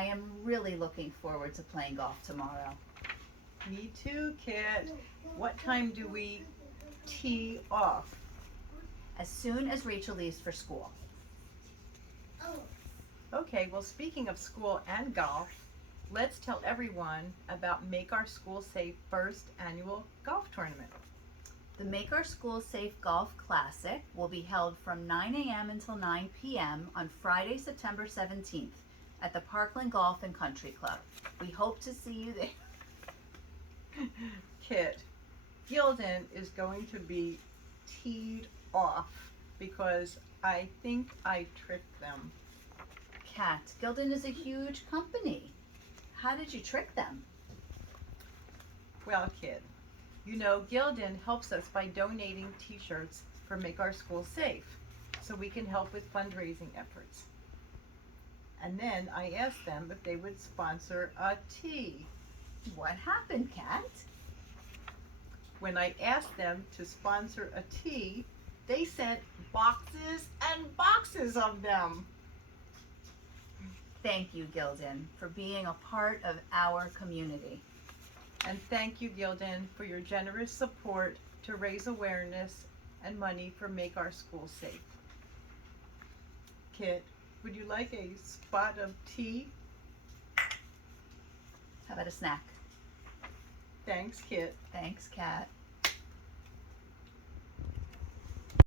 I am really looking forward to playing golf tomorrow. Me too, Kit. What time do we tee off? As soon as Rachel leaves for school. Okay, well, speaking of school and golf, let's tell everyone about Make Our School Safe first annual golf tournament. The Make Our School Safe Golf Classic will be held from 9 a.m. until 9 p.m. on Friday, September 17th at the Parkland Golf and Country Club. We hope to see you there. Kit, Gildan is going to be teed off because I think I tricked them. Kat, Gildan is a huge company. How did you trick them? Well, Kit, you know Gildan helps us by donating t-shirts for Make Our School Safe so we can help with fundraising efforts. And then I asked them if they would sponsor a tee. What happened, Kat? When I asked them to sponsor a tee, they sent boxes and boxes of them. Thank you, Gildan, for being a part of our community. And thank you, Gildan, for your generous support to raise awareness and money for Make Our School Safe. Kit, would you like a spot of tea? How about a snack? Thanks, Kit. Thanks, Kat.